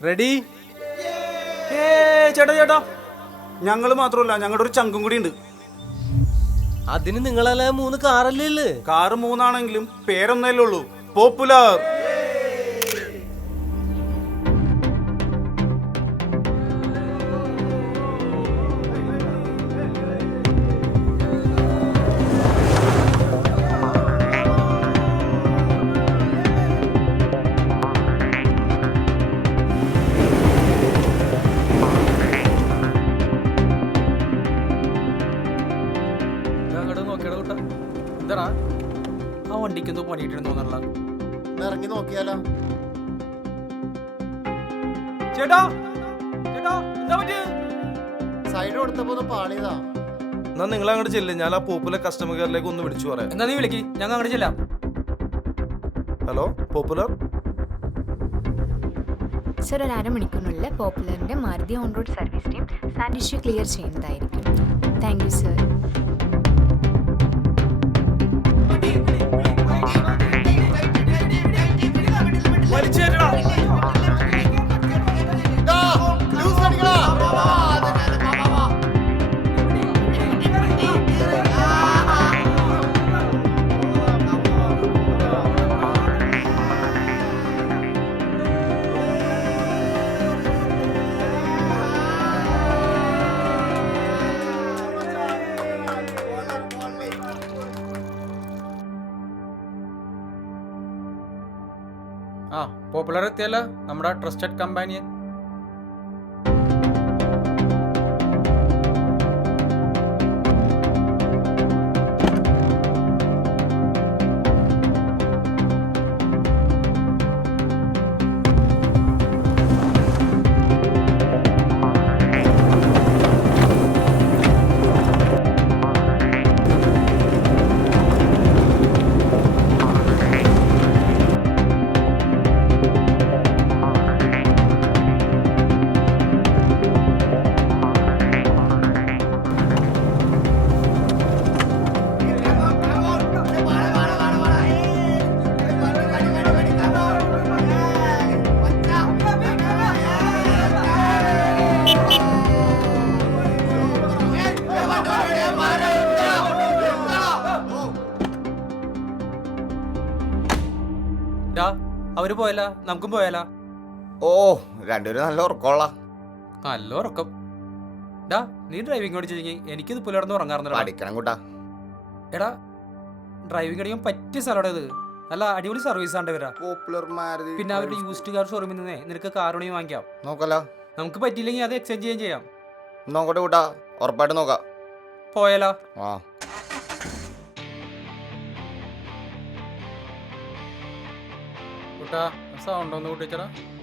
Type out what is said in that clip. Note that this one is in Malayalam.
റെഡി? ചേട്ടാ ചേട്ടാ, ഞങ്ങള് മാത്രമല്ല, ഞങ്ങളുടെ ഒരു ചങ്കും കൂടി ഉണ്ട്. അതിന് നിങ്ങളല്ല 3 കാറല്ലേ ഉള്ളു? കാറ് 3 ആണെങ്കിലും പേരൊന്നല്ലേ ഉള്ളൂ, പോപ്പുലർ. എന്താടാ ആ വണ്ടിക്ക് എന്തോ പണിയിട്ടിരുന്നോന്നുള്ള ഇറങ്ങി നോക്കിയാലോ? ചേട്ടാ ചേട്ടാ എന്താ പറ്റിയത്? സൈഡ് കൊടുത്തപ്പോ ഒന്ന് പാളിയതാ. എന്നാ നിങ്ങൾ അങ്ങോട്ട് ചെല്ലും, ഞാൻ ആ പോപ്പുലർ കസ്റ്റമർ കെയറിലേക്ക് ഒന്ന് വിളിച്ചു പറയാം. എന്നാ നീ വിളിക്ക്, ഞങ്ങൾ അങ്ങോട്ട് ചെല്ലാം. Hello popular. സർ, ഒരു അരമണിക്കൂറിനുള്ളിൽ പോപ്പുലറിന്റെ Maruti on road service team sand issue clear ചെയ്യുന്നതായിരിക്കും. Thank you sir. ആ പോപ്പുലർ എത്തിയല്ല, നമ്മുടെ ട്രസ്റ്റഡ് കമ്പാനിയൻ. അവര് പോയല്ല, നമുക്കും പോയാല. ഓ, രണ്ടുപേരും നല്ല ഉറക്കമുള്ള. നല്ല ഉറക്കം. ഡാ നീ ഡ്രൈവിംഗ് പഠിച്ചെങ്കിൽ എനിക്കിത് പുലർന്ന് ഉറങ്ങാറുണ്ട്. പഠിക്കണം കൂട്ടാ. എടാ ഡ്രൈവിംഗ് അടിക്കാൻ പറ്റിയ സ്ഥലമാണ് ഇത്. നല്ല അടിപൊളി സർവീസ് ആണ് വരാ. പോപ്പുലർ മാരുതി. പിന്നെ അവരുടെ യൂസ്ഡ് കാർ ഷോറൂമിൽ നിന്നേ നിനക്ക് കാർ വേണമെങ്കിൽ വാങ്ങിക്കാം. നോക്കല്ലോ. നമുക്ക് പറ്റിയില്ലെങ്കിൽ അത് എക്സ്ചേഞ്ച് ചെയ്യാം. നോക്കട്ടെ കൂട്ടാ, ഉറപ്പായിട്ട് നോക്കാം. പോയാലോ? ആ കൂട്ടാ സൗണ്ട് ഒന്ന് കൂട്ടിച്ചടാ.